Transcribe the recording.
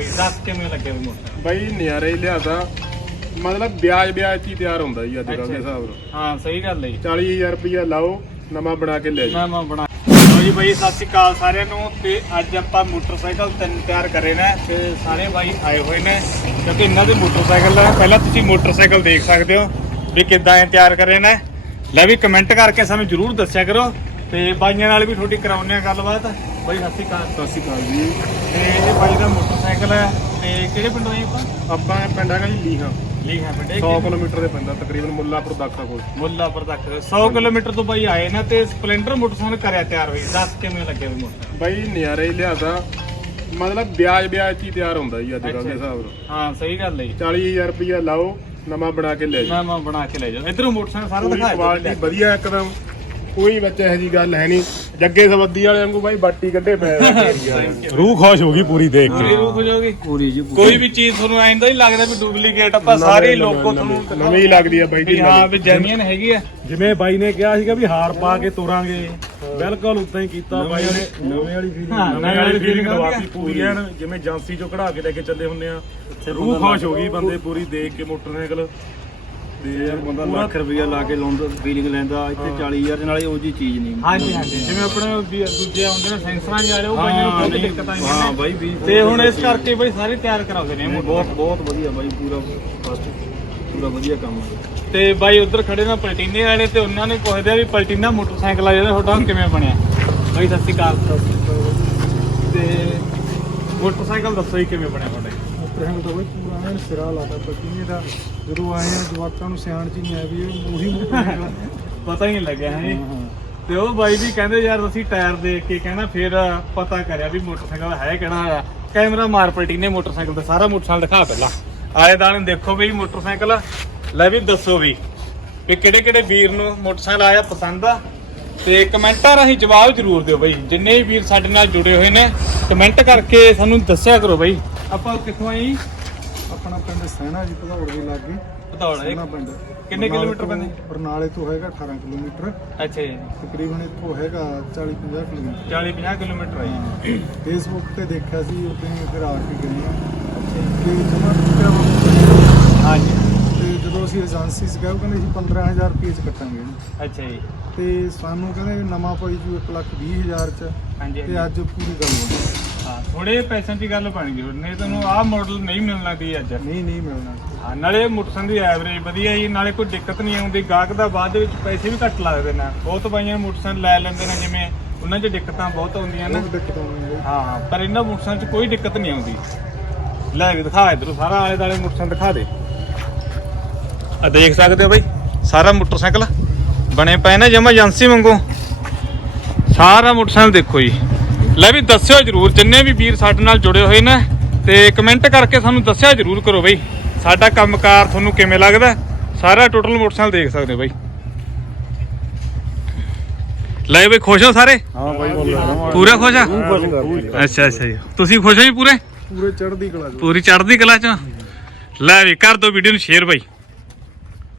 ਹੋਈ ਦੱਸ ਕਿਵੇਂ ਲੱਗਿਆ ਵੀ ਮੋਟਰ? ਬਾਈ ਨਜ਼ਾਰੇ ਹੀ ਲਿਆਦਾ ਮਤਲਬ ਵਿਆਜ ਵਿਆਜ 'ਚ ਹੀ ਤਿਆਰ ਹੁੰਦਾ ਜੀ ਅੱਜ ਕੱਲ੍ਹ ਦੇ। ਹਿਸਾਬ ਨਾਲ। ਹਾਂ ਸਹੀ ਗੱਲ ਹੈ ਜੀ। 40000 ਰੁਪਇਆ ਲਾਓ ਨਵਾਂ ਬਣਾ ਕੇ ਲੈ ਜਾਓ। ਮੈਂ ਮੈਂ ਬਣਾ ਲਓ ਜੀ ਬਾਈ ਸਤਿ ਸ਼੍ਰੀ ਅਕਾਲ ਸਾਰਿਆਂ ਨੂੰ। ਤੇ ਅੱਜ ਆਪਾਂ ਮੋਟਰਸਾਈਕਲ ਤਿੰਨ ਤਿਆਰ ਕਰੇ ਨੇ ਤੇ ਸਾਰੇ ਬਾਈ ਆਏ ਹੋਏ ਨੇ। ਕਿਉਂਕਿ ਇਹਨਾਂ ਦੇ ਮੋਟਰਸਾਈਕਲ ਦਾ ਪਹਿਲਾਂ ਤੁਸੀਂ ਮੋਟਰਸਾਈਕਲ ਦੇਖ ਸਕਦੇ ਹੋ ਵੀ ਕਿੱਦਾਂ ਇਹ ਤਿਆਰ ਕਰੇ ਨੇ। ਲੈ ਵੀ ਕਮੈਂਟ ਕਰਕੇ ਸਾਨੂੰ ਜਰੂਰ ਦੱਸਿਆ ਕਰੋ। ਤੇ ਬਾਈਆਂ ਨਾਲ ਵੀ ਤੁਹਾਡੀ ਕਰਾਉਂਦੇ ਆ ਗੱਲਬਾਤ। ਬਾਈ ਸਤਿ ਸ਼੍ਰੀ ਅਕਾਲ। ਸਤਿ ਸ਼੍ਰੀ ਅਕਾਲ ਜੀ। ਤੇ ਇਹ ਬਾਈ ਦਾ ਮੋਟਰਸਾਈਕਲ ਹੈ। ਤੇ ਕਿਹੜੇ ਪਿੰਡੋਂ ਆਏ ਆਪਾਂ? ਆਪਾਂ ਪਿੰਡ ਹੈਗਾ ਜੀ ਲੀਹਾਂ। ਲੀ ਹੈ ਪਿੰਡ 100 ਕਿਲੋਮੀਟਰ ਦੇ ਪੈਂਦਾ ਤਕਰੀਬਨ ਮੁੱਲਾਪੁਰ ਦਾਖਾ ਕੋਲ। ਮੁੱਲਾਪੁਰ ਤੱਕ। 100 ਕਿਲੋਮੀਟਰ ਤੋਂ ਬਾਈ ਆਏ ਨਾ ਤੇ ਸਪਲੈਂਡਰ ਮੋਟਰਸਾਈਕਲ ਕਰਿਆ ਤਿਆਰ ਹੋਈ ਦੱਸ ਕਿਵੇਂ ਲੱਗਿਆ ਵੀ ਮੋਟਰ ਬਾਈ ਨਜ਼ਾਰੇ ਹੀ ਲਿਆਦਾ। ਮਤਲਬ ਵਿਆਜ ਵਿਆਜ 'ਚ ਹੀ ਤਿਆਰ ਹੁੰਦਾ ਜੀ ਅੱਜ ਕੱਲ੍ਹ ਦੇ। ਹਿਸਾਬ ਨਾਲ। ਹਾਂ ਸਹੀ ਗੱਲ ਹੈ ਜੀ। 40000 ਰੁਪਇਆ ਲਾਓ ਨਵਾਂ ਬਣਾ ਕੇ ਲੈ ਜਾਓ। ਮੈਂ ਬਣਾ ਕੇ ਲੈ ਜਾ ਇਧਰੋਂ ਮੋਟਰਸਾਈਕਲ ਸਾਰਾ ਪੂਰੀ ਦਿਖਾ ਕੁਆਲਿਟੀ ਵਧੀਆ ਇੱਕਦਮ। ਕੋਈ ਵਿੱਚ ਇਹੋ ਜੀ ਗੱਲ ਹੈ ਨਹੀਂ। ਜੱਗੇ ਸਵੱਦੀ ਵਾਲੇ ਵਾਂਗੂ ਬਾਈ ਬਾਟੀ ਕੱਢੇ ਪਏ ਆ। ਰੂਹ ਖੁਸ਼ ਹੋ ਗਈ ਪੂਰੀ ਦੇਖ ਪੂਰੀ ਰੂਪ ਹੋ ਜਾਊਗੀ ਪੂਰੀ ਜੀ ਕੋਈ ਵੀ ਚੀਜ਼ ਤੁਹਾਨੂੰ ਐਂ ਤਾਂ ਹੀ ਲੱਗਦਾ ਵੀ ਡੁਪਲੀਕੇਟ ਆਪਾਂ ਸਾਰੇ ਲੋਕੋ ਤੁਹਾਨੂੰ ਨਵੀਂ ਲੱਗਦੀ ਆ ਬਾਈ ਵੀ ਜੀ ਹਾਂ ਵੀ ਜੈਨੂਇਨ ਹੈਗੀ ਆ। ਜਿਵੇਂ ਬਾਈ ਨੇ ਕਿਹਾ ਸੀਗਾ ਵੀ ਹਾਰ ਪਾ ਕੇ ਤੋਰਾਂਗੇ। ਬਿਲਕੁਲ ਉਦਾਂ ਹੀ ਕੀਤਾ ਬਾਈ ਨੇ। ਨਵੇਂ ਵਾਲੀ ਫੀਲਿੰਗ ਨਵੇਂ ਵਾਲੀ ਫੀਲਿੰਗ। ਦਵਾਤੀ ਪੂਰੀ। ਐਨ ਜਿਵੇਂ ਏਜੰਸੀ ਚੋਂ ਕਢਾ ਕੇ ਲੈ ਕੇ ਚੱਲੇ ਹੁੰਦੇ ਆ। ਰੂਹ ਖੁਸ਼ ਹੋ ਗਈ ਬੰਦੇ ਪੂਰੀ ਦੇਖ ਕੇ ਮੋਟਰਸਾਈਕਲ। ਤੇ ਯਾਰ ਬੰਦਾ ਲੱਖ ਰੁਪਇਆ ਲਾ ਕੇ ਲਾਉਂਦਾ ਫੀਲਿੰਗ ਲੈਂਦਾ ਇੱਥੇ 40000 ਦੇ ਨਾਲੇ ਉਹ ਜੀ ਚੀਜ਼ ਨਹੀਂ। ਹਾਂਜੀ ਹਾਂਜੀ। ਜਿਵੇਂ ਆਪਣੇ ਵੀ ਦੂਜੇ ਆਉਂਦੇ ਨੇ ਸੈਂਸਰਾਂ ਜਿਹੜੇ ਉਹ ਬਾਈਆਂ ਨੂੰ ਬਹੁਤ ਦਿੱਕਤ ਆਈਆਂ ਹਾਂ ਨੇ ਬਾਈ ਵੀ ਤੇ ਹੁਣ ਇਸ ਕਰਕੇ ਬਈ ਸਾਰੇ ਤਿਆਰ ਕਰਾਉਂਦੇ ਨੇ ਇਹ ਮੋਟਰ ਬਹੁਤ ਬਹੁਤ ਵਧੀਆ ਬਾਈ ਪੂਰਾ ਫਸਟ ਪੂਰਾ ਵਧੀਆ ਕੰਮ ਹੈ ਤੇ ਬਾਈ ਉਧਰ ਖੜੇ ਨੇ ਪਲਟੀਨੇ ਵਾਲੇ ਤੇ ਉਹਨਾਂ ਨੇ ਪੁੱਛਦੇ ਵੀ ਪਲਟੀਨਾ ਮੋਟਰਸਾਈਕਲ ਆ ਜਿਹੜਾ ਤੁਹਾਡਾ ਕਿਵੇਂ ਬਣਿਆ? ਬਾਈ ਸਤਿ ਸ਼੍ਰੀ ਅਕਾਲ। ਤੇ ਮੋਟਰਸਾਈਕਲ ਦੱਸੋ ਜੀ ਕਿਵੇਂ ਬਣਿਆ ਤੁਹਾਡਾ? ਮੋਟਰਸਾਈਕਲ ਤਾਂ ਬਈ ਪੂਰਾ ਐਨ ਸਿਰਾ ਲਾਤਾ ਬੱਕੀਨੇ ਦਾ ਜਦੋਂ ਆਏ ਆ ਜਵਾਕਾਂ ਨੂੰ ਸਿਆਣ ਚ ਨਹੀਂ ਵੀ ਇਹ ਉਹੀ ਪਤਾ ਹੀ ਨਹੀਂ ਲੱਗਿਆ ਹੈ ਤੇ ਉਹ ਬਾਈ ਵੀ ਕਹਿੰਦੇ ਯਾਰ ਅਸੀਂ ਟਾਇਰ ਦੇਖ ਕੇ ਕਹਿੰਦਾ ਫਿਰ ਪਤਾ ਕਰਿਆ ਵੀ ਮੋਟਰਸਾਈਕਲ ਹੈ ਕਿਹੜਾ ਆ। ਕੈਮਰਾ ਮਾਰ ਪਲਟੀਨੇ ਮੋਟਰਸਾਈਕਲ ਤੇ ਸਾਰਾ ਮੋਟਰਸਾਈਕਲ ਦਿਖਾ ਪਹਿਲਾਂ। ਆਏ ਦਾਣੇ ਦੇਖੋ ਵੀ ਮੋਟਰਸਾਈਕਲ। ਲੈ ਵੀ ਦੱਸੋ ਵੀ ਕਿ ਕਿਹੜੇ ਕਿਹੜੇ ਵੀਰ ਨੂੰ ਮੋਟਰਸਾਈਕਲ ਆਇਆ ਪਸੰਦ ਆ? ਤੇ ਕਮੈਂਟਾਂ ਰਾਹੀਂ ਜਵਾਬ ਜ਼ਰੂਰ ਦਿਓ ਬਾਈ। ਜਿੰਨੇ ਵੀ ਵੀਰ ਸਾਡੇ ਨਾਲ ਜੁੜੇ ਹੋਏ ਨੇ ਕਮੈਂਟ ਕਰਕੇ ਸਾਨੂੰ ਦੱਸਿਆ ਕਰੋ ਬਾਈ। ਆਪਾਂ ਕਿੱਥੋਂ ਜੀ? ਆਪਣਾ ਪਿੰਡ ਸੈਣਾ ਜੀ ਭਦੌੜ ਦੇ ਲਾਗੇ। ਪਤੌੜ ਸੈਣਾ ਪਿੰਡ। ਕਿੰਨੇ ਬਰਨਾਲੇ ਕਿਲੋਮੀਟਰ ਤੋਂ- ਪੈਂਦੇ? ਬਰਨਾਲੇ ਤੋਂ ਹੈਗਾ 18 ਕਿਲੋਮੀਟਰ। ਅੱਛਾ ਜੀ। ਤਕਰੀਬਨ ਇੱਥੋਂ ਹੈਗਾ 40 50 ਕਿਲੋਮੀਟਰ। 40 50 ਕਿਲੋਮੀਟਰ ਆ ਜੀ। ਫੇਸਬੁੱਕ ਤੇ ਦੇਖਿਆ ਸੀ ਉਦੋਂ ਫਿਰ ਆ ਕੇ ਗਏ ਆ ਤੇ ਵਾ ਹਾਂਜੀ। ਤੇ ਜਦੋਂ ਅਸੀਂ ਏਜੰਸੀ ਚ ਗਏ ਉਹ ਕਹਿੰਦੇ ਸੀ 15000 ਰੁਪਏ ਚ ਕੱਟਾਂਗੇ। ਇਹਨੂੰ। ਅੱਛਾ ਜੀ। ਤੇ ਸਾਨੂੰ ਕਹਿੰਦੇ ਵੀ ਨਵਾਂ ਪਾਈ ਜੂ 1 ਲੱਖ 20 ਹਜ਼ਾਰ ਚ ਹਾਂਜੀ ਤੇ ਅੱਜ ਪੂਰੀ ਗੱਲ ਬਣੀ ਹਾਂ ਥੋੜੇ ਪੈਸਿਆਂ ਦੀ ਗੱਲ ਬਣ ਗਈ ਨਹੀਂ ਤੁਹਾਨੂੰ ਆਹ ਮਾਡਲ ਨਹੀਂ ਮਿਲਣਾ ਦੀ ਅੱਜ। ਨਹੀਂ ਨਹੀਂ ਮਿਲਣਾ ਹਾਂ ਨਾਲੇ ਮੋਟਰਸਾਈਕਲ ਦੀ ਐਵਰੇਜ ਵਧੀਆ ਜੀ ਨਾਲੇ ਕੋਈ ਦਿੱਕਤ ਨਹੀਂ ਆਉਂਦੀ ਗਾਹਕ ਦਾ ਬਾਅਦ ਦੇ ਵਿੱਚ ਪੈਸੇ ਵੀ ਘੱਟ ਲੱਗਦੇ ਨੇ। ਬਹੁਤ ਬਾਈਆਂ ਮੋਟਰਸਾਈਕਲ ਲੈ ਲੈਂਦੇ ਨੇ ਜਿਵੇਂ ਉਹਨਾਂ 'ਚ ਦਿੱਕਤਾਂ ਬਹੁਤ ਆਉਂਦੀਆਂ ਨੇ। ਬਹੁਤ ਦਿੱਕਤ ਆਉਂਦੀ ਹੈ ਹਾਂ ਪਰ ਇਹਨਾਂ ਮੋਟਰਸਾਈਕਲ 'ਚ ਕੋਈ ਦਿੱਕਤ ਨਹੀਂ ਆਉਂਦੀ। ਲੈ ਵੀ ਦਿਖਾ ਇਧਰੋਂ ਸਾਰਾ ਆਲੇ ਦਾਲੇ ਮੋਟਰਸਾਈਕਲ ਦਿਖਾ ਦੇ। ਆ ਦੇਖ ਸਕਦੇ ਹੋ ਬਾਈ ਸਾਰਾ ਮੋਟਰਸਾਈਕਲ ਬਣੇ ਪਏ ਨੇ ਜਮਾ ਏਜੰਸੀ ਵਾਂਗੂ। ਸਾਰਾ ਮੋਟਰਸਾਈਕਲ ਦੇਖੋ ਜੀ। ਲੈ ਵੀ ਦੱਸਿਓ ਜਰੂਰ ਜਿੰਨੇ ਵੀ ਵੀਰ ਸਾਡੇ ਨਾਲ ਜੁੜੇ ਹੋਏ ਨੇ ਤੇ ਕਮੈਂਟ ਕਰਕੇ ਸਾਨੂੰ ਦੱਸਿਆ ਜਰੂਰ ਕਰੋ ਬਈ। ਸਾਡਾ ਕੰਮਕਾਰ ਤੁਹਾਨੂੰ ਕਿਵੇਂ ਲੱਗਦਾ? ਸਾਰਾ ਟੋਟਲ ਮੋਟਰਸਾਈਕਲ ਦੇਖ ਸਕਦੇ ਹੋ ਬਾਈ। ਲੈ ਬਈ ਖੁਸ਼ ਹੋ ਸਾਰੇ? ਹਾਂ ਬਾਈ ਬੋਲ ਪੂਰਾ ਖੁਸ਼ ਆ? ਅੱਛਾ ਅੱਛਾ ਜੀ। ਤੁਸੀਂ ਖੁਸ਼ ਹੋ ਜੀ ਪੂਰੇ? ਪੂਰੇ ਚੜ੍ਹਦੀ ਕਲਾ ਚ। ਪੂਰੀ ਚੜ੍ਹਦੀ ਕਲਾ ਚ? ਲੈ ਵੀ ਕਰ ਦੋ ਵੀਡੀਓ ਨੂੰ ਸ਼ੇਅਰ ਬਾਈ।